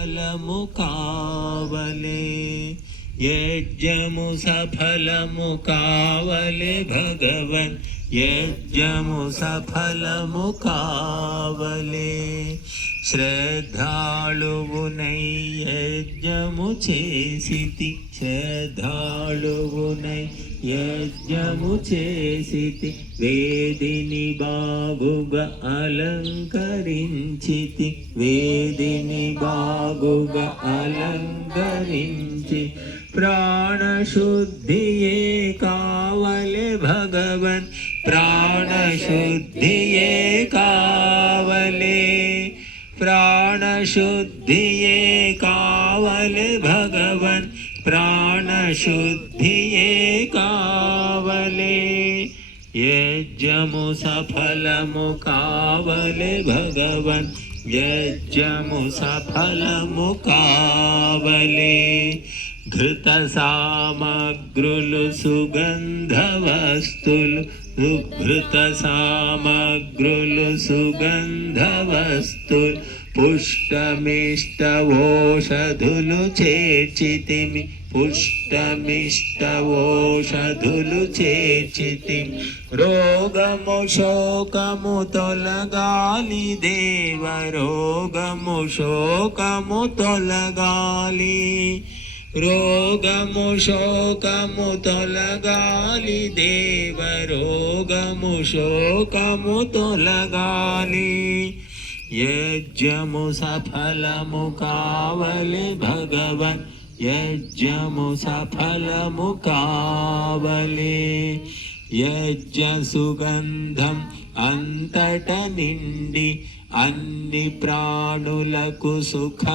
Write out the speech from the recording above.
ఫలము కావలే యజ్ఞము సఫలము కావలే భగవన్ యజ్ఞము సఫలము కావలే శ్రద్ధాళువునై యజ్ఞము చేసితి. శ్రద్ధాళువునై యజ్ఞము చేసితి. వేదిని బాగుగా అలంకరించితి. వేదిని బాగుగా అలంకరించి ప్రాణశుద్ధియే కావలే భగవన్. ప్రాణశుద్ధియే కావలే ప్రాణశుద్ధియే కావలే భగవన్ ప్రాణశుద్ధియే కావలే యజ్ఞము సఫలము కావలే భగవన్ యజ్ఞము సఫలము కావలే ధృత సామగ్రులు సుగంధ వస్తులు ఘృత సామగ్రులు సుగంధ వస్తులు పుష్టమిష్ట ఓషధులు చేర్చితిమి పుష్టమిష్ట ఓషధులు చేర్చితిమి రోగము శోకము తొలగాలి దేవ రోగము శోకము తొలగాలి రోగము శోకము తొలగాలి దేవ రోగము శోకము తొలగాలి. యజ్ఞము సఫలము కావలి భగవన్ యజ్ఞము సఫలము కావలి. యజ్ఞ సుగంధం అంతట నిండి అన్ని ప్రాణులకు సుఖ